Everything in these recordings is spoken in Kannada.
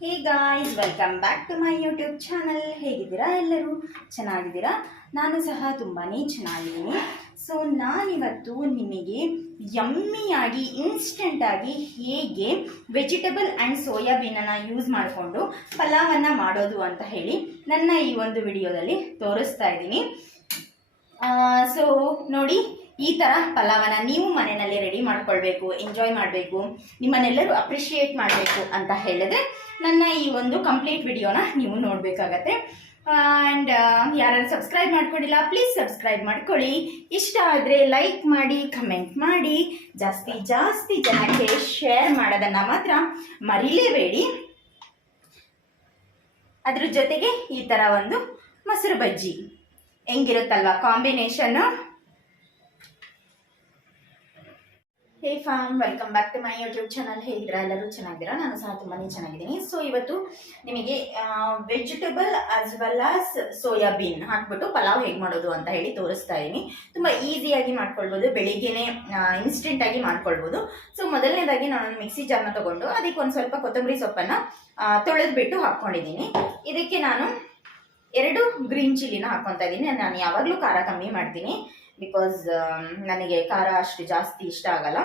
Hey guys welcome back to my YouTube channel ಹೇಗಿದ್ದೀರಾ ಎಲ್ಲರೂ? ಚೆನ್ನಾಗಿದ್ದೀರಾ? ನಾನು ಸಹ ತುಂಬಾ ಚೆನ್ನಾಗಿದ್ದೀನಿ. ಸೊ ನಾನಿವತ್ತು ನಿಮಗೆ ಯಮ್ಮಿಯಾಗಿ ಇನ್ಸ್ಟೆಂಟಾಗಿ ಹೇಗೆ ವೆಜಿಟೇಬಲ್ ಆ್ಯಂಡ್ ಸೋಯಾಬೀನನ್ನು ಯೂಸ್ ಮಾಡಿಕೊಂಡು ಪಲಾವನ್ನು ಮಾಡೋದು ಅಂತ ಹೇಳಿ ನನ್ನ ಈ ಒಂದು ವಿಡಿಯೋದಲ್ಲಿ ತೋರಿಸ್ತಾ ಇದ್ದೀನಿ. ಸೊ ನೋಡಿ ಈ ಥರ ಪಲಾವನ್ನ ನೀವು ಮನೆಯಲ್ಲಿ ರೆಡಿ ಮಾಡ್ಕೊಳ್ಬೇಕು ಎಂಜಾಯ್ ಮಾಡಬೇಕು, ನಿಮ್ಮನ್ನೆಲ್ಲರೂ ಅಪ್ರಿಷಿಯೇಟ್ ಮಾಡಬೇಕು ಅಂತ ಹೇಳಿದ್ರೆ ನನ್ನ ಈ ಒಂದು ಕಂಪ್ಲೀಟ್ ವಿಡಿಯೋನ ನೀವು ನೋಡಬೇಕಾಗತ್ತೆ. ಆ್ಯಂಡ್ ಯಾರು ಸಬ್ಸ್ಕ್ರೈಬ್ ಮಾಡ್ಕೊಂಡಿಲ್ಲ ಪ್ಲೀಸ್ ಸಬ್ಸ್ಕ್ರೈಬ್ ಮಾಡ್ಕೊಳ್ಳಿ. ಇಷ್ಟ ಆದರೆ ಲೈಕ್ ಮಾಡಿ ಕಮೆಂಟ್ ಮಾಡಿ. ಜಾಸ್ತಿ ಜಾಸ್ತಿ ಜನಕ್ಕೆ ಶೇರ್ ಮಾಡೋದನ್ನು ಮಾತ್ರ ಮರಿಲೇಬೇಡಿ. ಅದ್ರ ಜೊತೆಗೆ ಈ ಥರ ಒಂದು ಮೊಸರು ಬಜ್ಜಿ. ಹೆಂಗಿರುತ್ತಲ್ವ combination hey fam welcome back to my YouTube channel ಹೇಗಿದ್ದೀರಾ ಎಲ್ಲರೂ ಚೆನ್ನಾಗಿದ್ದೀರಾ ನಾನು ಸಹ ತುಂಬಾ ಚೆನ್ನಾಗಿದ್ದೀನಿ. ಸೊ ಇವತ್ತು ನಿಮಗೆ vegetable as well as soybean ಹಾಕ್ಬಿಟ್ಟು ಪಲಾವ್ ಹೇಗೆ ಮಾಡೋದು ಅಂತ ಹೇಳಿ ತೋರಿಸ್ತಾ ಇದ್ದೀನಿ ತುಂಬ ಈಸಿಯಾಗಿ ಮಾಡ್ಕೊಳ್ಬೋದು. ಬೆಳಿಗ್ಗೆನೆ ಇನ್ಸ್ಟೆಂಟಾಗಿ ಮಾಡ್ಕೊಳ್ಬೋದು. ಸೊ ಮೊದಲನೇದಾಗಿ ನಾನು ಮಿಕ್ಸಿ ಜಾರ್ನ ತಗೊಂಡು ಅದಕ್ಕೆ ಒಂದು ಸ್ವಲ್ಪ ಕೊತ್ತಂಬರಿ ಸೊಪ್ಪನ್ನು ತೊಳೆದ್ಬಿಟ್ಟು ಹಾಕ್ಕೊಂಡಿದ್ದೀನಿ ಇದಕ್ಕೆ ನಾನು ಎರಡು ಗ್ರೀನ್ ಚಿಲ್ಲಿನ ಹಾಕ್ಕೊತಾ ಇದ್ದೀನಿ ನಾನು ಯಾವಾಗಲೂ ಖಾರ ಕಮ್ಮಿ ಮಾಡ್ತೀನಿ. ಬಿಕಾಸ್ ನನಗೆ ಖಾರ ಅಷ್ಟು ಜಾಸ್ತಿ ಇಷ್ಟ ಆಗಲ್ಲ.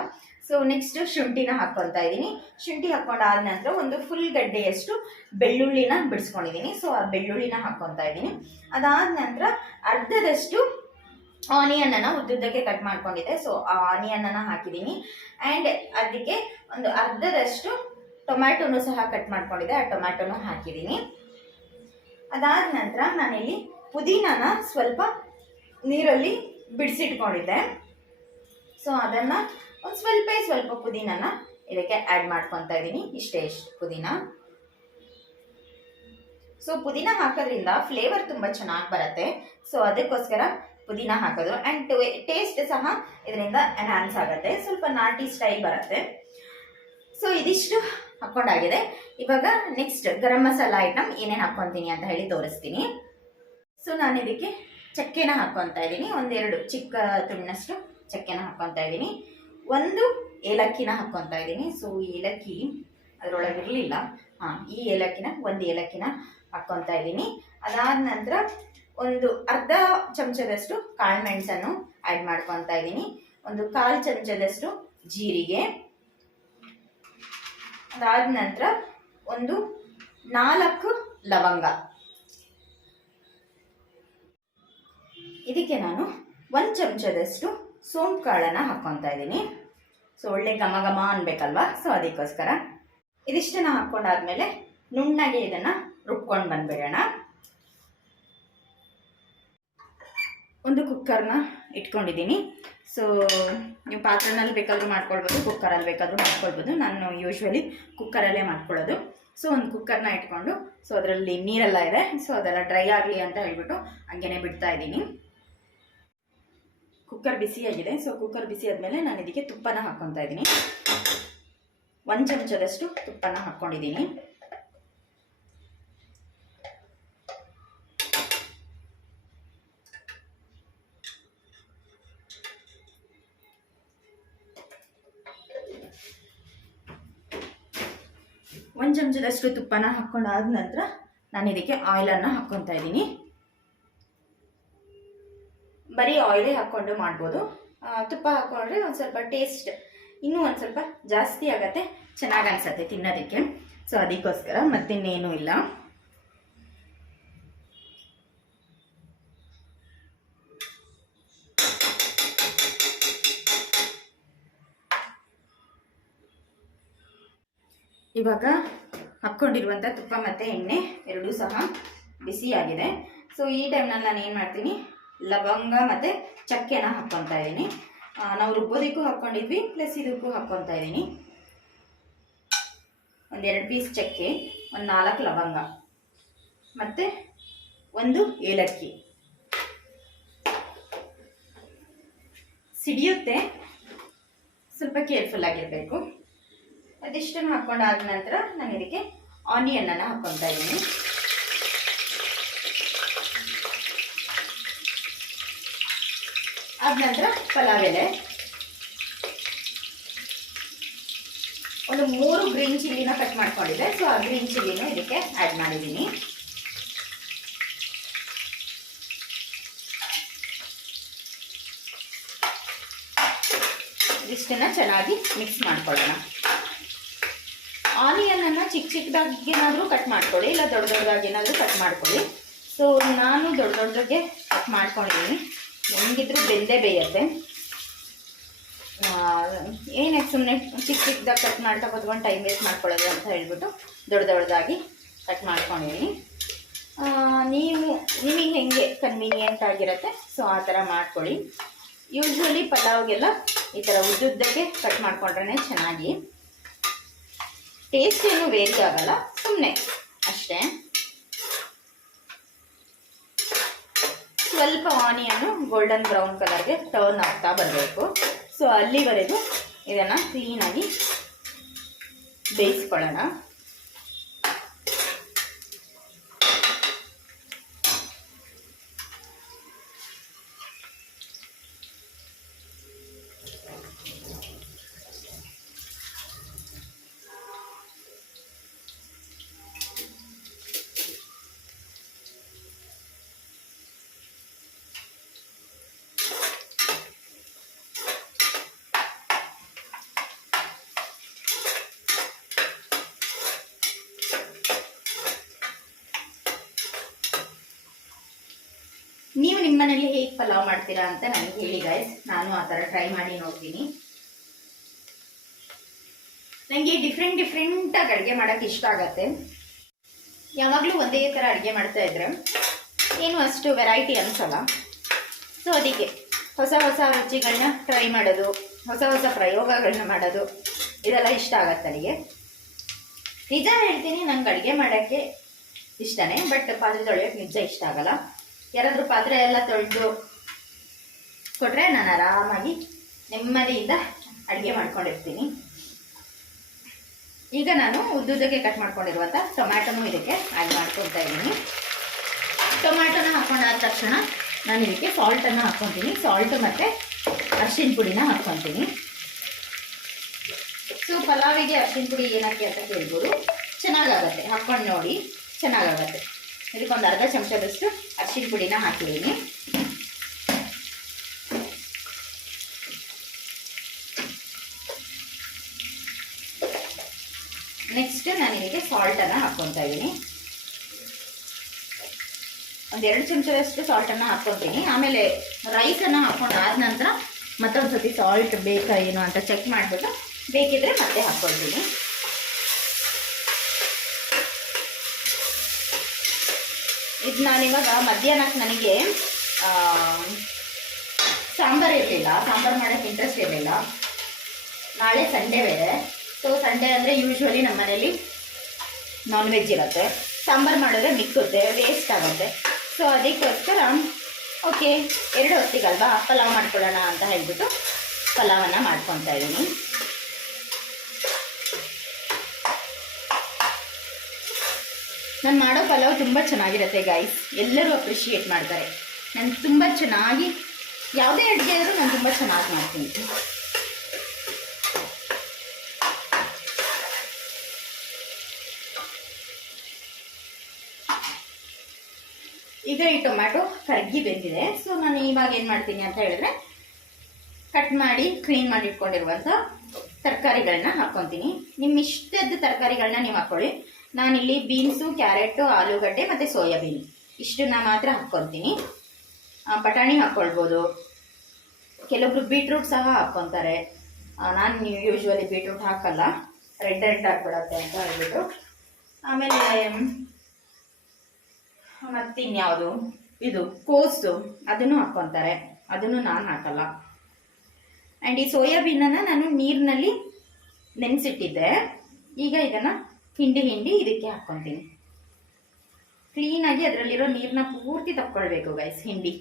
ಸೊ ನೆಕ್ಸ್ಟ್ ಶುಂಠಿನ ಹಾಕ್ಕೊತಾ ಇದ್ದೀನಿ. ಶುಂಠಿ ಹಾಕ್ಕೊಂಡಾದ ನಂತರ ಒಂದು ಫುಲ್ ಗಡ್ಡೆಯಷ್ಟು ಬೆಳ್ಳುಳ್ಳಿನ ಬಿಡಿಸ್ಕೊಂಡಿದ್ದೀನಿ. ಸೊ ಆ ಬೆಳ್ಳುಳ್ಳಿನ ಹಾಕ್ಕೊತಾ ಇದ್ದೀನಿ. ಅದಾದ ನಂತರ ಅರ್ಧದಷ್ಟು ಆನಿಯನ್ನ ಉದ್ದುದ್ದಕ್ಕೆ ಕಟ್ ಮಾಡ್ಕೊಂಡಿದ್ದೆ. ಸೊ ಆ ಆನಿಯನ್ನ ಹಾಕಿದ್ದೀನಿ. ಆ್ಯಂಡ್ ಅದಕ್ಕೆ ಒಂದು ಅರ್ಧದಷ್ಟು ಟೊಮ್ಯಾಟೊನು ಸಹ ಕಟ್ ಮಾಡ್ಕೊಂಡಿದ್ದೆ. ಆ ಟೊಮ್ಯಾಟೊನು ಹಾಕಿದ್ದೀನಿ. ಅದಾದ ನಂತರ ನಾನಿಲ್ಲಿ ಪುದೀನಾನ ಸ್ವಲ್ಪ ನೀರಲ್ಲಿ ಬಿಡಿಸಿಟ್ಕೊಂಡಿದ್ದೆ. ಸೊ ಅದನ್ನು ಒಂದು ಸ್ವಲ್ಪ ಸ್ವಲ್ಪ ಪುದೀನನ ಇದಕ್ಕೆ ಆ್ಯಡ್ ಮಾಡ್ಕೊತಾ ಇದ್ದೀನಿ. ಇಷ್ಟೇ ಇಷ್ಟು ಪುದೀನ. ಸೊ ಪುದೀನ ಹಾಕೋದ್ರಿಂದ ಫ್ಲೇವರ್ ತುಂಬ ಚೆನ್ನಾಗಿ ಬರುತ್ತೆ. ಸೊ ಅದಕ್ಕೋಸ್ಕರ ಪುದೀನ ಹಾಕೋದು ಆ್ಯಂಡ್ ಟೇಸ್ಟ್ ಸಹ ಇದರಿಂದ ಎನ್ಹಾನ್ಸ್ ಆಗುತ್ತೆ. ಸ್ವಲ್ಪ ನಾಟಿ ಸ್ಟೈಲ್ ಬರುತ್ತೆ. ಸೊ ಇದಿಷ್ಟು ಹಾಕ್ಕೊಂಡಾಗಿದೆ ಇವಾಗ ನೆಕ್ಸ್ಟ್ ಗರಂ ಮಸಾಲ ಐಟಮ್ ಏನೇನು ಹಾಕ್ಕೊತೀನಿ ಅಂತ ಹೇಳಿ ತೋರಿಸ್ತೀನಿ. ಸೊ ನಾನು ಇದಕ್ಕೆ ಚಕ್ಕೆನ ಹಾಕ್ಕೊತಾ ಇದ್ದೀನಿ. ಒಂದೆರಡು ಚಿಕ್ಕ ತುಂಡಿನಷ್ಟು ಚಕ್ಕೆನ ಹಾಕ್ಕೊತಾ ಇದ್ದೀನಿ. ಒಂದು ಏಲಕ್ಕಿನ ಹಾಕ್ಕೊತಾ ಇದ್ದೀನಿ. ಸೊ ಏಲಕ್ಕಿ ಅದರೊಳಗೆ ಇರಲಿಲ್ಲ. ಹಾಂ, ಈ ಏಲಕ್ಕಿನ, ಒಂದು ಏಲಕ್ಕಿನ ಹಾಕ್ಕೊತಾ ಇದ್ದೀನಿ. ಅದಾದ ನಂತರ ಒಂದು ಅರ್ಧ ಚಮಚದಷ್ಟು ಕಾಳು ಮೆಣಸನ್ನು ಆ್ಯಡ್ ಮಾಡ್ಕೊತಾ ಇದ್ದೀನಿ. ಒಂದು ಕಾಲು ಚಮಚದಷ್ಟು ಜೀರಿಗೆ. ಅದಾದ ನಂತರ ಒಂದು ನಾಲ್ಕು ಲವಂಗ. ಇದಕ್ಕೆ ನಾನು ಒಂದು ಚಮಚದಷ್ಟು ಸೋಂಪು ಕಾಳನ್ನು ಹಾಕ್ಕೊತಾ ಇದ್ದೀನಿ. ಸೊ ಒಳ್ಳೆ ಘಮ ಘಮ ಅನ್ಬೇಕಲ್ವಾ? ಸೊ ಅದಕ್ಕೋಸ್ಕರ ಇದಿಷ್ಟನ್ನು ಹಾಕ್ಕೊಂಡಾದ್ಮೇಲೆ ನುಣ್ಣಗೆ ಇದನ್ನು ರುಬ್ಕೊಂಡು ಬಂದ್ಬಿಡೋಣ. ಒಂದು ಕುಕ್ಕರ್ನ ಇಟ್ಕೊಂಡಿದ್ದೀನಿ. ಸೊ ನೀವು ಪಾತ್ರೆನಲ್ಲಿ ಬೇಕಾದರೂ ಮಾಡ್ಕೊಳ್ಬೋದು, ಕುಕ್ಕರಲ್ಲಿ ಬೇಕಾದರೂ ಮಾಡ್ಕೊಳ್ಬೋದು. ನಾನು ಯೂಶ್ವಲಿ ಕುಕ್ಕರಲ್ಲೇ ಮಾಡ್ಕೊಳ್ಳೋದು. ಸೊ ಒಂದು ಕುಕ್ಕರ್ನ ಇಟ್ಕೊಂಡು ಸೊ ಅದರಲ್ಲಿ ನೀರೆಲ್ಲ ಇದೆ. ಸೊ ಅದೆಲ್ಲ ಡ್ರೈ ಆಗಲಿ ಅಂತ ಹೇಳ್ಬಿಟ್ಟು ಹಂಗೇನೆ ಬಿಡ್ತಾ ಇದ್ದೀನಿ. ಕುಕ್ಕರ್ ಬಿಸಿಯಾಗಿದೆ ಸೊ ಕುಕ್ಕರ್ ಬಿಸಿ ಆದಮೇಲೆ ನಾನು ಇದಕ್ಕೆ ತುಪ್ಪನ ಹಾಕ್ಕೊತಾ ಇದ್ದೀನಿ. ಒಂದು ಚಮಚದಷ್ಟು ತುಪ್ಪನ ಹಾಕ್ಕೊಂಡಿದ್ದೀನಿ ಒಂದು ಚಮಚದಷ್ಟು ತುಪ್ಪನ ಹಾಕ್ಕೊಂಡಾದ ನಂತರ ನಾನು ಇದಕ್ಕೆ ಆಯಿಲನ್ನು ಹಾಕ್ಕೊತಾ ಇದ್ದೀನಿ ಬರೀ ಆಯಿಲೇ ಹಾಕ್ಕೊಂಡು ಮಾಡ್ಬೋದು. ತುಪ್ಪ ಹಾಕ್ಕೊಂಡ್ರೆ ಒಂದು ಸ್ವಲ್ಪ ಟೇಸ್ಟ್ ಇನ್ನೂ ಒಂದು ಸ್ವಲ್ಪ ಜಾಸ್ತಿ ಆಗತ್ತೆ, ಚೆನ್ನಾಗಿ ಅನಿಸತ್ತೆ ತಿನ್ನೋದಕ್ಕೆ. ಸೊ ಅದಕ್ಕೋಸ್ಕರ ಮತ್ತಿನ್ನೇನೂ ಇಲ್ಲ. ಇವಾಗ ಹಾಕ್ಕೊಂಡಿರುವಂಥ ತುಪ್ಪ ಮತ್ತು ಎಣ್ಣೆ ಎರಡೂ ಸಹ ಬಿಸಿಯಾಗಿದೆ. ಸೊ ಈ ಟೈಮ್ನಲ್ಲಿ ನಾನು ಏನು ಮಾಡ್ತೀನಿ? ಲವಂಗ ಮತ್ತು ಚಕ್ಕೆನ ಹಾಕ್ಕೊತಾ ಇದ್ದೀನಿ. ನಾವು ರುಬ್ಬೋದಕ್ಕೂ ಹಾಕ್ಕೊಂಡಿದ್ವಿ, ಪ್ಲಸ್ ಇದಕ್ಕೂ ಹಾಕ್ಕೊತಾ ಇದ್ದೀನಿ. ಒಂದೆರಡು ಪೀಸ್ ಚಕ್ಕೆ, ಒಂದು ನಾಲ್ಕು ಲವಂಗ, ಮತ್ತು ಒಂದು ಏಲಕ್ಕಿ. ಸಿಡಿಯುತ್ತೆ, ಸ್ವಲ್ಪ ಕೇರ್ಫುಲ್ ಆಗಿರಬೇಕು. ಅದಿಷ್ಟನ್ನು ಹಾಕ್ಕೊಂಡಾದ ನಂತರ ನಾನು ಇದಕ್ಕೆ ಆನಿಯನ್ನನ್ನು ಹಾಕ್ಕೊತಾ ಇದ್ದೀನಿ. ಆದ ನಂತರ ಪಲಾವ್ ಎಲೆ ಒಂದು ಮೂರು ಗ್ರೀನ್ ಚಿಲ್ಲಿನ ಕಟ್ ಮಾಡ್ಕೊಂಡಿದ್ದೆ. ಸೊ ಆ ಗ್ರೀನ್ ಚಿಲ್ಲಿನೂ ಇದಕ್ಕೆ ಆ್ಯಡ್ ಮಾಡಿದ್ದೀನಿ. ಇಷ್ಟನ್ನು ಚೆನ್ನಾಗಿ ಮಿಕ್ಸ್ ಮಾಡ್ಕೊಳ್ಳೋಣ. ಆನಿಯನನ್ನು ಚಿಕ್ಕ ಚಿಕ್ಕದಾಗಿ ಏನಾದರೂ ಕಟ್ ಮಾಡ್ಕೊಳ್ಳಿ. ಇಲ್ಲ ದೊಡ್ಡ ದೊಡ್ಡದಾಗಿ ಏನಾದರೂ ಕಟ್ ಮಾಡ್ಕೊಳ್ಳಿ. ಸೊ ನಾನು ದೊಡ್ಡ ದೊಡ್ಡದಾಗೆ ಕಟ್ ಮಾಡ್ಕೊಂಡಿದ್ದೀನಿ. ಹೆಂಗಿದ್ರು ಬೆಂದೇ ಬೇಯತ್ತೆ. ಏನಕ್ಕೆ ಸುಮ್ಮನೆ ಚಿಕ್ಕ ಚಿಕ್ಕದಾಗಿ ಕಟ್ ಮಾಡ್ತಾ ಕೂತ್ಕೊಂಡು ಟೈಮ್ ವೇಸ್ಟ್ ಮಾಡ್ಕೊಳ್ಳೋದು ಅಂತ ಹೇಳ್ಬಿಟ್ಟು ದೊಡ್ಡ ದೊಡ್ಡದಾಗಿ ಕಟ್ ಮಾಡ್ಕೊಂಡಿದ್ದೀನಿ. ನೀವು, ನಿಮಗೆ ಹೆಂಗೆ ಕನ್ವೀನಿಯೆಂಟ್ ಆಗಿರುತ್ತೆ ಸೊ ಆ ಥರ ಮಾಡ್ಕೊಳ್ಳಿ. ಯೂಶ್ವಲಿ ಪಲಾವ್ಗೆಲ್ಲ ಈ ಥರ ಉದ್ದುದ್ದಕ್ಕೆ ಕಟ್ ಮಾಡ್ಕೊಂಡ್ರೆ ಚೆನ್ನಾಗಿ. ಟೇಸ್ಟ್ ಏನು ವೇರಿ ಆಗಲ್ಲ ಸುಮ್ಮನೆ ಅಷ್ಟೇ. ಸ್ವಲ್ಪ ಆನಿಯನ್ನು ಗೋಲ್ಡನ್ ಬ್ರೌನ್ ಕಲರ್ಗೆ ಟರ್ನ್ ಆಗ್ತಾ ಬರಬೇಕು. ಸೊ ಅಲ್ಲಿವರೆಗೂ ಇದನ್ನು ಕ್ಲೀನಾಗಿ ಬೇಯಿಸ್ಕೊಳ್ಳೋಣ ನೀವು ನಿಮ್ಮ ಮನೇಲಿ ಹೇಗೆ ಪಲಾವ್ ಮಾಡ್ತೀರಾ ಅಂತ ನನಗೆ ಹೇಳಿ ಗೈಸ್ ನಾನು ಆ ಥರ ಟ್ರೈ ಮಾಡಿ ನೋಡ್ತೀನಿ. ನನಗೆ ಡಿಫ್ರೆಂಟ್ ಡಿಫ್ರೆಂಟಾಗಿ ಅಡುಗೆ ಮಾಡೋಕ್ಕೆ ಇಷ್ಟ ಆಗತ್ತೆ. ಯಾವಾಗಲೂ ಒಂದೇ ಥರ ಅಡುಗೆ ಮಾಡ್ತಾ ಇದ್ರೆ ಏನು ಅಷ್ಟು ವೆರೈಟಿ ಅನ್ಸಲ್ಲ. ಸೊ ಅದಕ್ಕೆ ಹೊಸ ಹೊಸ ರುಚಿಗಳನ್ನ ಟ್ರೈ ಮಾಡೋದು, ಹೊಸ ಹೊಸ ಪ್ರಯೋಗಗಳನ್ನ ಮಾಡೋದು, ಇದೆಲ್ಲ ಇಷ್ಟ ಆಗತ್ತೆ ನನಗೆ. ನಿಜ ಹೇಳ್ತೀನಿ, ನಂಗೆ ಅಡುಗೆ ಮಾಡೋಕ್ಕೆ ಇಷ್ಟನೇ ಬಟ್ ಪಾತ್ರೆ ತೊಳೆಯೋಕ್ಕೆ ನಿಜ ಇಷ್ಟ ಆಗಲ್ಲ. ಯಾರಾದರೂ ಪಾತ್ರೆ ಎಲ್ಲ ತೊಳೆದು ಕೊಟ್ಟರೆ ನಾನು ಆರಾಮಾಗಿ ನೆಮ್ಮದಿಯಿಂದ ಅಡುಗೆ ಮಾಡ್ಕೊಂಡಿರ್ತೀನಿ. ಈಗ ನಾನು ಉದ್ದುದ್ದಕ್ಕೆ ಕಟ್ ಮಾಡ್ಕೊಂಡಿರುವಂಥ ಟೊಮ್ಯಾಟೊನೂ ಇದಕ್ಕೆ ಆ್ಯಡ್ ಮಾಡ್ಕೊತಾ ಇದ್ದೀನಿ. ಟೊಮ್ಯಾಟೊನ ಹಾಕೊಂಡಾದ ತಕ್ಷಣ ನಾನು ಇದಕ್ಕೆ ಸಾಲ್ಟನ್ನು ಹಾಕ್ಕೊತೀನಿ ಸಾಲ್ಟ್ ಮತ್ತು ಅರ್ಶಿನ ಪುಡಿನ ಹಾಕ್ಕೊತೀನಿ ಸೊ ಪಲಾವಿಗೆ ಅರ್ಶಿನ ಪುಡಿ ಏನಕ್ಕೆ ಅಂತ ಕೇಳ್ಬೋದು. ಚೆನ್ನಾಗಾಗತ್ತೆ. ಹಾಕ್ಕೊಂಡು ನೋಡಿ, ಚೆನ್ನಾಗಾಗತ್ತೆ. ಇದಕ್ಕೊಂದು ಅರ್ಧ ಚಮಚದಷ್ಟು ಅರ್ಶಿನ ಪುಡಿನ ಹಾಕಿದ್ದೀನಿ. ನೆಕ್ಸ್ಟ್ ನಾನು ಇದಕ್ಕೆ ಸಾಲ್ಟನ್ನು ಹಾಕ್ಕೊತಾ ಇದ್ದೀನಿ. ಒಂದು ಎರಡು ಚಮಚದಷ್ಟು ಸಾಲ್ಟನ್ನು ಹಾಕ್ಕೊತೀನಿ ಆಮೇಲೆ ರೈಸನ್ನು ಹಾಕ್ಕೊಂಡು ಆದ ನಂತರ ಮತ್ತೊಂದು ಸತಿ ಸಾಲ್ಟ್ ಬೇಕಾ ಏನು ಅಂತ ಚೆಕ್ ಮಾಡಿಬಿಟ್ಟು ಬೇಕಿದ್ರೆ ಮತ್ತೆ ಹಾಕ್ಕೊಳ್ತೀನಿ. ಇದು ನಾನಿವಾಗ ಮಧ್ಯಾಹ್ನಕ್ಕೆ ನನಗೆ ಸಾಂಬಾರು ಇರಲಿಲ್ಲ. ಸಾಂಬಾರು ಮಾಡೋಕ್ಕೆ ಇಂಟ್ರೆಸ್ಟ್ ಇರಲಿಲ್ಲ. ನಾಳೆ ಸಂಡೇ ಬೇರೆ. ಸೊ ಸಂಡೇ ಅಂದರೆ ಯೂಶ್ವಲಿ ನಮ್ಮ ಮನೇಲಿ ನಾನ್ ವೆಜ್ ಇರುತ್ತೆ. ಸಾಂಬಾರು ಮಾಡಿದ್ರೆ ಮಿಕ್ಕುತ್ತೆ ವೇಸ್ಟ್ ಆಗುತ್ತೆ. ಸೊ ಅದಕ್ಕೋಸ್ಕರ ಓಕೆ ಎರಡು ಹೊತ್ತಿಗಲ್ವಾ? ಪಲಾವ್ ಮಾಡ್ಕೊಳ್ಳೋಣ ಅಂತ ಹೇಳ್ಬಿಟ್ಟು ಪಲಾವನ್ನು ಮಾಡ್ಕೊತಾ ಇದ್ದೀನಿ ನಾನು ಮಾಡೋ ಪಲಾವ್ ತುಂಬ ಚೆನ್ನಾಗಿರುತ್ತೆ ಗಾಯ್ಸ್ ಎಲ್ಲರೂ ಅಪ್ರಿಷಿಯೇಟ್ ಮಾಡ್ತಾರೆ. ನಾನು ತುಂಬ ಚೆನ್ನಾಗಿ, ಯಾವುದೇ ಅಡುಗೆ ಆದರೂ ನಾನು ತುಂಬ ಚೆನ್ನಾಗಿ ಮಾಡ್ತೀನಿ. ಈಗ ಈ ಟೊಮ್ಯಾಟೊ ಕರಗಿ ಬೆಂದಿದೆ. ಸೊ ನಾನು ಇವಾಗ ಏನು ಮಾಡ್ತೀನಿ ಅಂತ ಹೇಳಿದ್ರೆ ಕಟ್ ಮಾಡಿ ಕ್ಲೀನ್ ಮಾಡಿ ಇಟ್ಕೊಂಡಿರುವಂಥ ತರಕಾರಿಗಳನ್ನ ಹಾಕ್ಕೊತೀನಿ. ನಿಮ್ಮ ಇಷ್ಟದ ತರಕಾರಿಗಳನ್ನ ನೀವು ಹಾಕ್ಕೊಳ್ಳಿ ನಾನಿಲ್ಲಿ ಬೀನ್ಸು, ಕ್ಯಾರೆಟು, ಆಲೂಗಡ್ಡೆ ಮತ್ತು ಸೋಯಾಬೀನ್. ಇಷ್ಟನ್ನ ಮಾತ್ರ ಹಾಕ್ಕೊತೀನಿ. ಬಟಾಣಿ ಹಾಕ್ಕೊಳ್ಬೋದು. ಕೆಲವೊಬ್ರು ಬೀಟ್ರೂಟ್ ಸಹ ಹಾಕ್ಕೊತಾರೆ. ನಾನು ಯೂಶ್ವಲಿ ಬೀಟ್ರೂಟ್ ಹಾಕಲ್ಲ. ರೆಡ್ ರೆಡ್ ಆಗಿಬಿಡತ್ತೆ ಅಂತ ಹೇಳ್ಬಿಟ್ಟು. ಆಮೇಲೆ, ಮತ್ತಿನ್ಯಾವುದು? ಇದು, ಕೋಸು. ಅದನ್ನು ಹಾಕ್ಕೊತಾರೆ. ಅದನ್ನು ನಾನು ಹಾಕಲ್ಲ. ಆ್ಯಂಡ್ ಈ ಸೋಯಾಬೀನನ್ನು ನಾನು ನೀರಿನಲ್ಲಿ ನೆನೆಸಿಟ್ಟಿದ್ದೆ. ಈಗ ಇದನ್ನು ಹಿಂಡಿ ಹಿಂಡಿ ಇದಕ್ಕೆ ಹಾಕ್ಕೊತೀನಿ. ಕ್ಲೀನಾಗಿ ಅದರಲ್ಲಿರೋ ನೀರನ್ನ ಪೂರ್ತಿ ತಕ್ಕೊಳ್ಬೇಕು ಗೈಸ್ ಹಿಂಡಿ.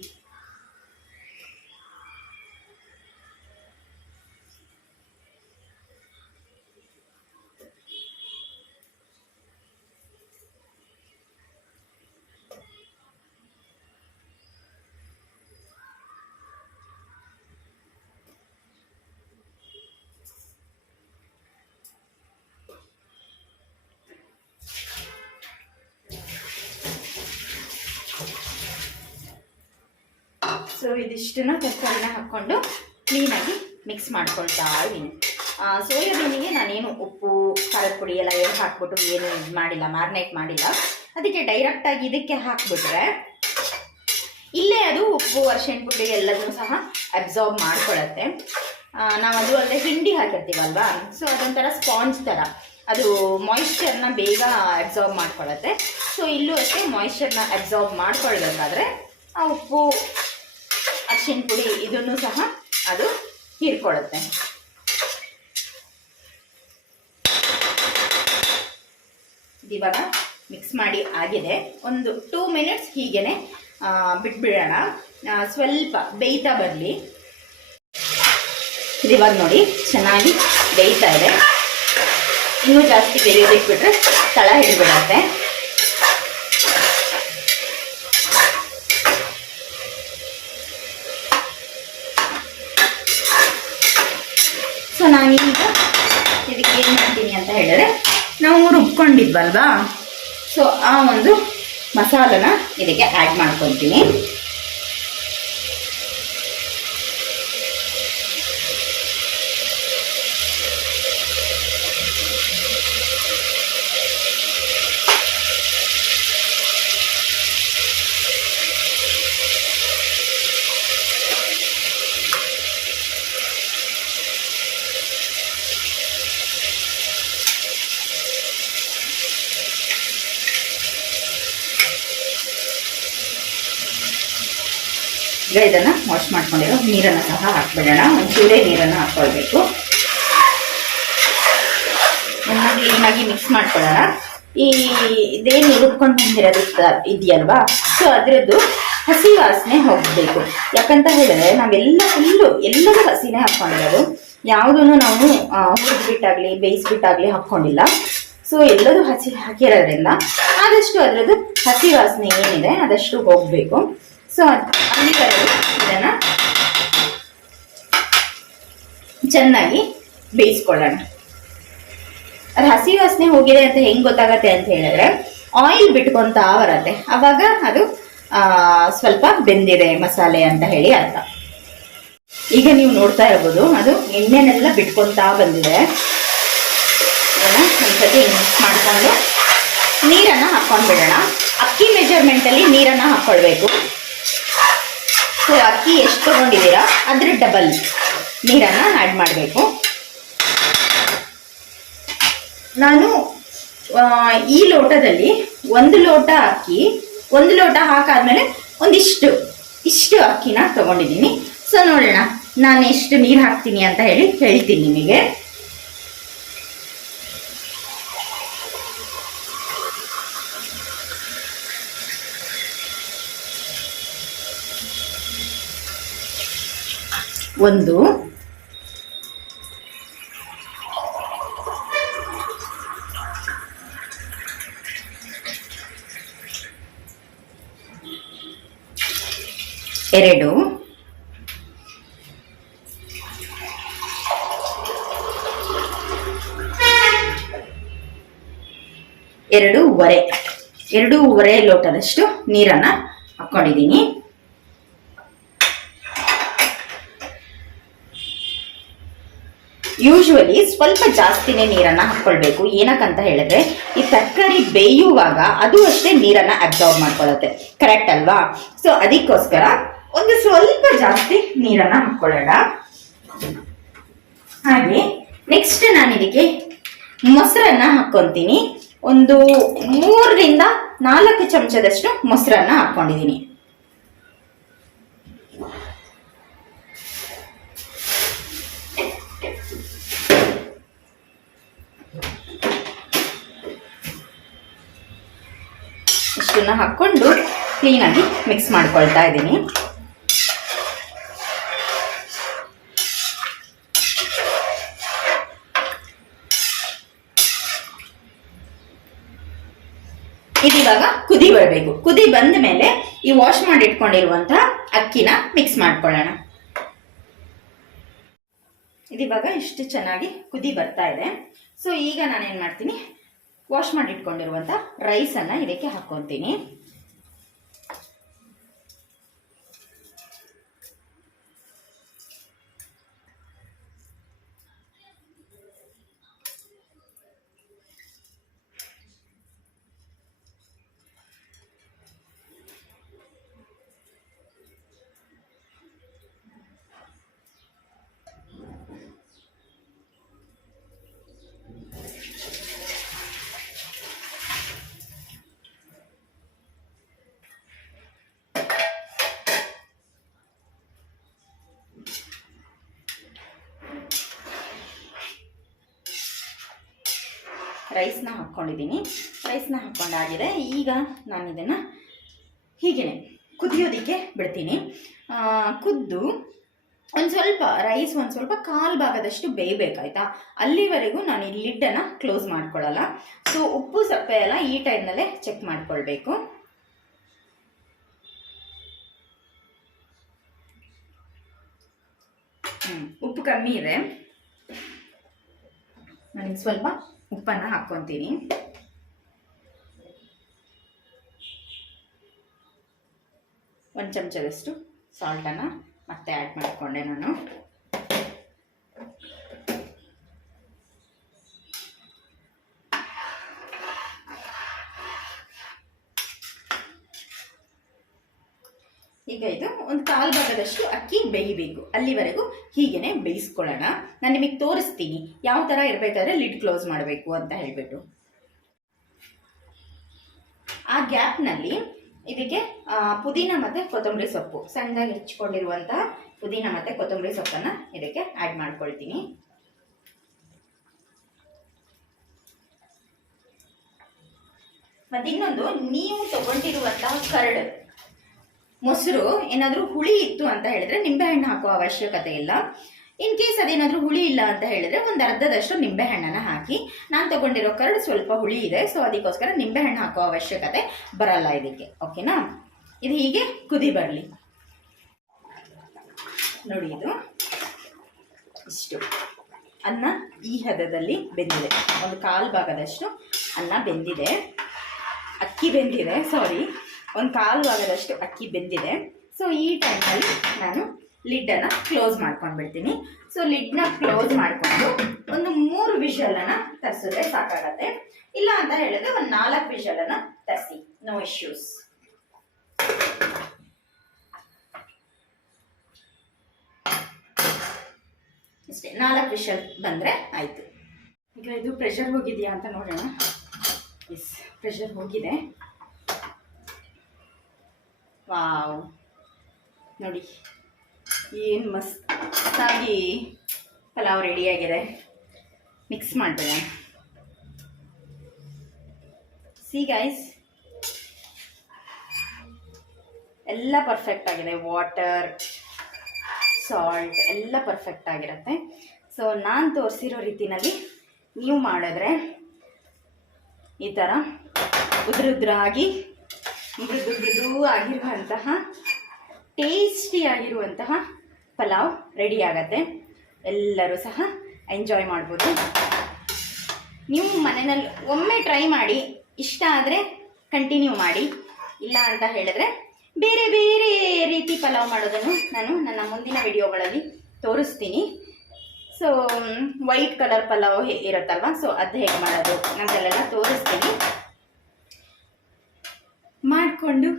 ಇದಿಷ್ಟನ್ನು ತರಕಾರಿನ ಹಾಕ್ಕೊಂಡು ಕ್ಲೀನಾಗಿ ಮಿಕ್ಸ್ ಮಾಡ್ಕೊಳ್ತಾ ಇದ್ದೀನಿ. ಸೋಯಾಬೀನಿಗೆ ನಾನೇನು ಉಪ್ಪು, ಖಾರದ ಪುಡಿ ಎಲ್ಲ ಏನು ಹಾಕ್ಬಿಟ್ಟು ಏನು ಇದು ಮಾಡಿಲ್ಲ ಮ್ಯಾರಿನೇಟ್ ಮಾಡಿಲ್ಲ. ಅದಕ್ಕೆ ಡೈರೆಕ್ಟಾಗಿ ಇದಕ್ಕೆ ಹಾಕ್ಬಿಟ್ರೆ ಇಲ್ಲೇ ಅದು ಉಪ್ಪು ಅರ್ಶಿನ ಪುಡಿ ಎಲ್ಲದನ್ನು ಸಹ ಅಬ್ಸಾರ್ಬ್ ಮಾಡ್ಕೊಳತ್ತೆ. ನಾವು ಅದು ಅಲ್ಲದೆ ಹಿಂಡಿ ಹಾಕಿರ್ತೀವಲ್ವಾ? ಸೊ ಅದೊಂಥರ ಸ್ಪಾಂಜ್ ಥರ ಅದು ಮಾಯಿಶ್ಚರ್ನ ಬೇಗ ಅಬ್ಸಾರ್ಬ್ ಮಾಡ್ಕೊಳತ್ತೆ. ಸೊ ಇಲ್ಲೂ ಅಷ್ಟೇ ಮಾಯಿಶ್ಚರ್ನ ಅಬ್ಸಾರ್ಬ್ ಮಾಡ್ಕೊಳ್ಬೇಕಾದ್ರೆ ಆ ಉಪ್ಪು ಅರಿಶಿಣ ಪುಡಿ ಇದನ್ನು ಸಹ ಅದು ಹೀರ್ಕೊಳ್ಳುತ್ತೆ. ಇವಾಗ ಮಿಕ್ಸ್ ಮಾಡಿ ಆಗಿದೆ. ಒಂದು ಟೂ ಮಿನಿಟ್ಸ್ ಹೀಗೇನೆ ಬಿಟ್ಬಿಡೋಣ. ಸ್ವಲ್ಪ ಬೇಯ್ತಾ ಬರಲಿ. ಇವಾಗ ನೋಡಿ, ಚೆನ್ನಾಗಿ ಬೇಯ್ತಾ ಇದೆ. ಇನ್ನೂ ಜಾಸ್ತಿ ಬೇರೆ ಬಿಟ್ಟರೆ ತಳ ಹಿಡಿಬಿಡತ್ತೆ ಸೊ ನಾನೀಗ ಇದಕ್ಕೆ ಏನು ಮಾಡ್ತೀನಿ ಅಂತ ಹೇಳಿದ್ರೆ ನಾವು ರುಬ್ಕೊಂಡಿದ್ವಲ್ವಾ ಸೊ ಆ ಒಂದು ಮಸಾಲನ ಇದಕ್ಕೆ ಆ್ಯಡ್ ಮಾಡ್ಕೊತೀನಿ. ಈಗ ಇದನ್ನು ವಾಶ್ ಮಾಡ್ಕೊಂಡಿರೋ ನೀರನ್ನು ಸಹ ಹಾಕ್ಬಿಡೋಣ. ಒಂಚೂರೇ ನೀರನ್ನು ಹಾಕ್ಕೊಳ್ಬೇಕು. ಚೆನ್ನಾಗಿ ಮಿಕ್ಸ್ ಮಾಡ್ಕೊಳ್ಳೋಣ. ಈ ಇದೇನು ರುಬ್ಕೊಂಡು ಬಂದಿರೋದು ಇದೆಯಲ್ವಾ? ಸೊ ಅದರದ್ದು ಹಸಿ ವಾಸನೆ ಹೋಗಬೇಕು. ಯಾಕಂತ ಹೇಳಿದ್ರೆ ನಾವೆಲ್ಲ ಫುಲ್ಲು ಎಲ್ಲದೂ ಹಸಿನೇ ಹಾಕ್ಕೊಂಡಿರೋದು. ಯಾವುದೂ ನಾವು ಹುರಿದ್ಬಿಟ್ಟಾಗಲಿ ಬೇಯಿಸ್ಬಿಟ್ಟಾಗಲಿ ಹಾಕ್ಕೊಂಡಿಲ್ಲ. ಸೊ ಎಲ್ಲದೂ ಹಸಿ ಹಾಕಿರೋದ್ರಿಂದ ಆದಷ್ಟು ಅದರದ್ದು ಹಸಿ ವಾಸನೆ ಏನಿದೆ ಆದಷ್ಟು ಹೋಗಬೇಕು. ಸೊ ಅಲ್ಲಿವರೆಗೂ ಇದನ್ನು ಚೆನ್ನಾಗಿ ಬೇಯಿಸ್ಕೊಳ್ಳೋಣ. ಅದು ಹಸಿ ವಾಸನೆ ಹೋಗಿದೆ ಅಂತ ಹೆಂಗೆ ಗೊತ್ತಾಗತ್ತೆ ಅಂತ ಹೇಳಿದ್ರೆ ಆಯಿಲ್ ಬಿಟ್ಕೊಂತ ಬರತ್ತೆ. ಅವಾಗ ಅದು ಸ್ವಲ್ಪ ಬೆಂದಿದೆ ಮಸಾಲೆ ಅಂತ ಹೇಳಿ ಅರ್ಥ. ಈಗ ನೀವು ನೋಡ್ತಾ ಇರ್ಬೋದು, ಅದು ಎಣ್ಣೆನೆಲ್ಲ ಬಿಟ್ಕೊತಾ ಬಂದಿದೆ. ಒಂದ್ಸತಿ ಮಿಕ್ಸ್ ಮಾಡ್ಕೊಂಡು ನೀರನ್ನು ಹಾಕ್ಕೊಂಡು ಬಿಡೋಣ ಅಕ್ಕಿ ಮೆಜರ್ಮೆಂಟಲ್ಲಿ ನೀರನ್ನು ಹಾಕ್ಕೊಳ್ಬೇಕು. ಸೊ ಅಕ್ಕಿ ಎಷ್ಟು ತೊಗೊಂಡಿದ್ದೀರಾ ಅದ್ರ ಡಬಲ್ ನೀರನ್ನು ಆ್ಯಡ್ ಮಾಡಬೇಕು. ನಾನು ಈ ಲೋಟದಲ್ಲಿ ಒಂದು ಲೋಟ ಅಕ್ಕಿ, ಒಂದು ಲೋಟ ಹಾಕಾದ್ಮೇಲೆ ಒಂದಿಷ್ಟು, ಇಷ್ಟು ಅಕ್ಕಿನ ತಗೊಂಡಿದ್ದೀನಿ. ಸೊ ನೋಡೋಣ. ನಾನು ಎಷ್ಟು ನೀರು ಹಾಕ್ತೀನಿ ಅಂತ ಹೇಳಿ ಹೇಳ್ತೀನಿ ನಿಮಗೆ. ಒಂದು. ಎರಡು. ಎರಡೂವರೆ. ಎರಡೂವರೆ ಲೋಟದಷ್ಟು ನೀರನ್ನು ಹಾಕ್ಕೊಂಡಿದ್ದೀನಿ ಯೂಶ್ವಲಿ ಸ್ವಲ್ಪ ಜಾಸ್ತಿನೇ ನೀರನ್ನು ಹಾಕ್ಕೊಳ್ಬೇಕು ಏನಕ್ಕಂತ ಹೇಳಿದ್ರೆ, ಈ ತರಕಾರಿ ಬೇಯುವಾಗ ಅದು ಅಷ್ಟೇ ನೀರನ್ನು ಅಬ್ಸಾರ್ಬ್ ಮಾಡ್ಕೊಳ್ಳುತ್ತೆ. ಕರೆಕ್ಟ್ ಅಲ್ವಾ? ಸೊ ಅದಕ್ಕೋಸ್ಕರ ಒಂದು ಸ್ವಲ್ಪ ಜಾಸ್ತಿ ನೀರನ್ನು ಹಾಕ್ಕೊಳ್ಳೋಣ ಹಾಗೆ ನೆಕ್ಸ್ಟ್ ನಾನು ಇದಕ್ಕೆ ಮೊಸರನ್ನ ಹಾಕ್ಕೊತೀನಿ. ಒಂದು ಮೂರರಿಂದ ನಾಲ್ಕು ಚಮಚದಷ್ಟು ಮೊಸರನ್ನ ಹಾಕ್ಕೊಂಡಿದ್ದೀನಿ ಇಷ್ಟನ್ನ ಹಾಕ್ಕೊಂಡು ಕ್ಲೀನಾಗಿ ಮಿಕ್ಸ್ ಮಾಡ್ಕೊಳ್ತಾ ಇದ್ದೀನಿ. ಇದಿವಾಗ ಕುದಿ ಬರಬೇಕು. ಕುದಿ ಬಂದ ಮೇಲೆ ಈ ವಾಶ್ ಮಾಡಿ ಇಟ್ಕೊಂಡಿರುವಂತಹ ಅಕ್ಕಿನ ಮಿಕ್ಸ್ ಮಾಡ್ಕೊಳ್ಳೋಣ. ಇದಿವಾಗ ಇಷ್ಟು ಚೆನ್ನಾಗಿ ಕುದಿ ಬರ್ತಾ ಇದೆ. ಸೊ ಈಗ ನಾನೇನ್ ಮಾಡ್ತೀನಿ? ವಾಶ್ ಮಾಡಿ ಇಟ್ಕೊಂಡಿರುವಂತ ರೈಸ್ ಅನ್ನ ಇದಕ್ಕೆ ಹಾಕೊಂತೀನಿ. ರೈಸ್ನ ಹಾಕ್ಕೊಂಡಿದ್ದೀನಿ ರೈಸ್ನ ಹಾಕ್ಕೊಂಡಾಗಿದೆ. ಈಗ ನಾನು ಇದನ್ನು ಹೀಗೆ ಕುದಿಯೋದಕ್ಕೆ ಬಿಡ್ತೀನಿ. ಕುದ್ದು ಒಂದು ಸ್ವಲ್ಪ ರೈಸ್ ಒಂದು ಸ್ವಲ್ಪ ಕಾಲು ಭಾಗದಷ್ಟು ಬೇಯಬೇಕಾಯ್ತಾ ಅಲ್ಲಿವರೆಗೂ ನಾನು ಈ ಲಿಡ್ಡನ್ನು ಕ್ಲೋಸ್ ಮಾಡ್ಕೊಳ್ಳಲ್ಲ. ಸೊ ಉಪ್ಪು ಸಪ್ಪೆ ಎಲ್ಲ ಈ ಟೈಮ್ನಲ್ಲೇ ಚೆಕ್ ಮಾಡಿಕೊಳ್ಬೇಕು. ಉಪ್ಪು ಕಮ್ಮಿ ಇದೆ. ನನಗೆ ಸ್ವಲ್ಪ ಉಪ್ಪನ್ನು ಹಾಕ್ಕೊತೀನಿ. ಒಂದು ಚಮಚದಷ್ಟು ಸಾಲ್ಟನ್ನು ಮತ್ತೆ ಆ್ಯಡ್ ಮಾಡಿಕೊಂಡೆ ನಾನು ಈಗ ಇದು ಒಂದು ಕಾಲು ಭಾಗದಷ್ಟು ಅಕ್ಕಿ ಬೇಯಬೇಕು. ಅಲ್ಲಿವರೆಗೂ ಹೀಗೇನೆ ಬೇಯಿಸ್ಕೊಳ್ಳೋಣ. ನಾನು ನಿಮಗೆ ತೋರಿಸ್ತೀನಿ. ಯಾವ ಥರ ಇರಬೇಕಾದ್ರೆ ಲಿಡ್ ಕ್ಲೋಸ್ ಮಾಡಬೇಕು ಅಂತ ಹೇಳಿಬಿಟ್ಟು. ಆ ಗ್ಯಾಪ್ನಲ್ಲಿ ಇದಕ್ಕೆ ಪುದೀನ ಮತ್ತು ಕೊತ್ತಂಬರಿ ಸೊಪ್ಪು. ಸಣ್ಣದಾಗಿ ಹೆಚ್ಚಿಕೊಂಡಿರುವಂತಹ ಪುದೀನ ಮತ್ತು ಕೊತ್ತಂಬರಿ ಸೊಪ್ಪನ್ನು ಇದಕ್ಕೆ ಆ್ಯಡ್ ಮಾಡ್ಕೊಳ್ತೀನಿ. ಮತ್ತು ಇನ್ನೊಂದು ನೀವು ತಗೊಂಡಿರುವಂತಹ ಕರಡು. ಮೊಸರು, ಏನಾದರೂ ಹುಳಿ ಇತ್ತು ಅಂತ ಹೇಳಿದ್ರೆ ನಿಂಬೆಹಣ್ಣು ಹಾಕುವ ಅವಶ್ಯಕತೆ ಇಲ್ಲ. ಇನ್ ಕೇಸ್ ಅದೇನಾದರೂ ಹುಳಿ ಇಲ್ಲ ಅಂತ ಹೇಳಿದ್ರೆ ಒಂದು ಅರ್ಧದಷ್ಟು ನಿಂಬೆಹಣ್ಣನ್ನು ಹಾಕಿ, ನಾನು ತಗೊಂಡಿರೋ ಕರಡು ಸ್ವಲ್ಪ ಹುಳಿ ಇದೆ ಸೊ ಅದಕ್ಕೋಸ್ಕರ ನಿಂಬೆಹಣ್ಣು ಹಾಕುವ ಅವಶ್ಯಕತೆ ಬರಲ್ಲ ಇದಕ್ಕೆ ಓಕೆನಾ ಇದು ಹೀಗೆ ಕುದಿ ಬರಲಿ. ನೋಡಿ ಇದು. ಇಷ್ಟು. ಅನ್ನ ಈ ಹದದಲ್ಲಿ ಬೆಂದಿದೆ. ಒಂದು ಕಾಲು ಭಾಗದಷ್ಟು ಅನ್ನ ಬೆಂದಿದೆ. ಅಕ್ಕಿ ಬೆಂದಿದೆ ಸಾರಿ ಒಂದು ಕಾಲು ಆಗದಷ್ಟು ಅಕ್ಕಿ ಬೆಂದಿದೆ. ಸೊ ಈ ಟೈಮಲ್ಲಿ ನಾನು ಲಿಡ್ಡನ್ನು ಕ್ಲೋಸ್ ಮಾಡ್ಕೊಂಡ್ಬಿಡ್ತೀನಿ. ಸೊ ಲಿಡ್ನ ಕ್ಲೋಸ್ ಮಾಡಿಕೊಂಡು ಒಂದು ಮೂರು ವಿಷಲನ್ನು ತರಿಸಿದ್ರೆ ಸಾಕಾಗತ್ತೆ. ಇಲ್ಲ ಅಂತ ಹೇಳಿದ್ರೆ ಒಂದು ನಾಲ್ಕು ವಿಷಲನ್ನು ತರಿಸಿ. ನೋ ಇಶ್ಯೂಸ್ ಇಷ್ಟೇ, ನಾಲ್ಕು ವಿಷಲ್ ಬಂದರೆ ಆಯಿತು. ಈಗ ಇದು ಪ್ರೆಷರ್ ಹೋಗಿದೆಯಾ ಅಂತ ನೋಡೋಣ. ಎಸ್ ಪ್ರೆಷರ್ ಹೋಗಿದೆ. ವಾವ್. ನೋಡಿ, ಏನು ಮಸ್ತಾಗಿ ಪಲಾವ್ ರೆಡಿಯಾಗಿದೆ ಮಿಕ್ಸ್ ಮಾಡಿದೆ ಸಿ ಗೈಸ್ ಎಲ್ಲ ಪರ್ಫೆಕ್ಟ್ ಆಗಿದೆ. ವಾಟರ್ ಸಾಲ್ಟ್ ಎಲ್ಲ ಪರ್ಫೆಕ್ಟ್ ಆಗಿರುತ್ತೆ. ಸೊ ನಾನು ತೋರಿಸಿರೋ ರೀತಿನಲ್ಲಿ ನೀವು ಮಾಡಿದ್ರೆ ಈ ಥರ ಉದುರುದ್ರಾಗಿ ಮೃದು ಮೃದು ಆಗಿರುವಂತಹ ಟೇಸ್ಟಿ ಆಗಿರುವಂತಹ ಪಲಾವ್ ರೆಡಿ ಆಗತ್ತೆ. ಎಲ್ಲರೂ ಸಹ ಎಂಜಾಯ್ ಮಾಡ್ಬೋದು. ನೀವು ಮನೆಯಲ್ಲಿ ಒಮ್ಮೆ ಟ್ರೈ ಮಾಡಿ, ಇಷ್ಟ ಆದರೆ ಕಂಟಿನ್ಯೂ ಮಾಡಿ. ಇಲ್ಲ ಅಂತ ಹೇಳಿದ್ರೆ ಬೇರೆ ಬೇರೆ ರೀತಿ ಪಲಾವ್ ಮಾಡೋದನ್ನು ನಾನು ನನ್ನ ಮುಂದಿನ ವಿಡಿಯೋಗಳಲ್ಲಿ ತೋರಿಸ್ತೀನಿ. ಸೊ ವೈಟ್ ಕಲರ್ ಪಲಾವ್ ಇರುತ್ತಲ್ವ? ಸೊ ಅದು ಹೇಗೆ ಮಾಡೋದು ಅಂತೆಲ್ಲ ತೋರಿಸ್ತೀನಿ. ಮಾಡಿಕೊಂಡು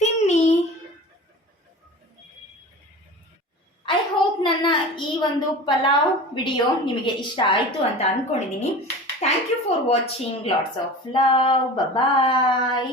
ತಿನ್ನಿ. ಐ ಹೋಪ್ ನನ್ನ ಈ ಒಂದು ಪಲಾವ್ ವಿಡಿಯೋ ನಿಮಗೆ ಇಷ್ಟ ಆಯಿತು ಅಂತ ಅಂದ್ಕೊಂಡಿದ್ದೀನಿ thank you for watching lots of love bye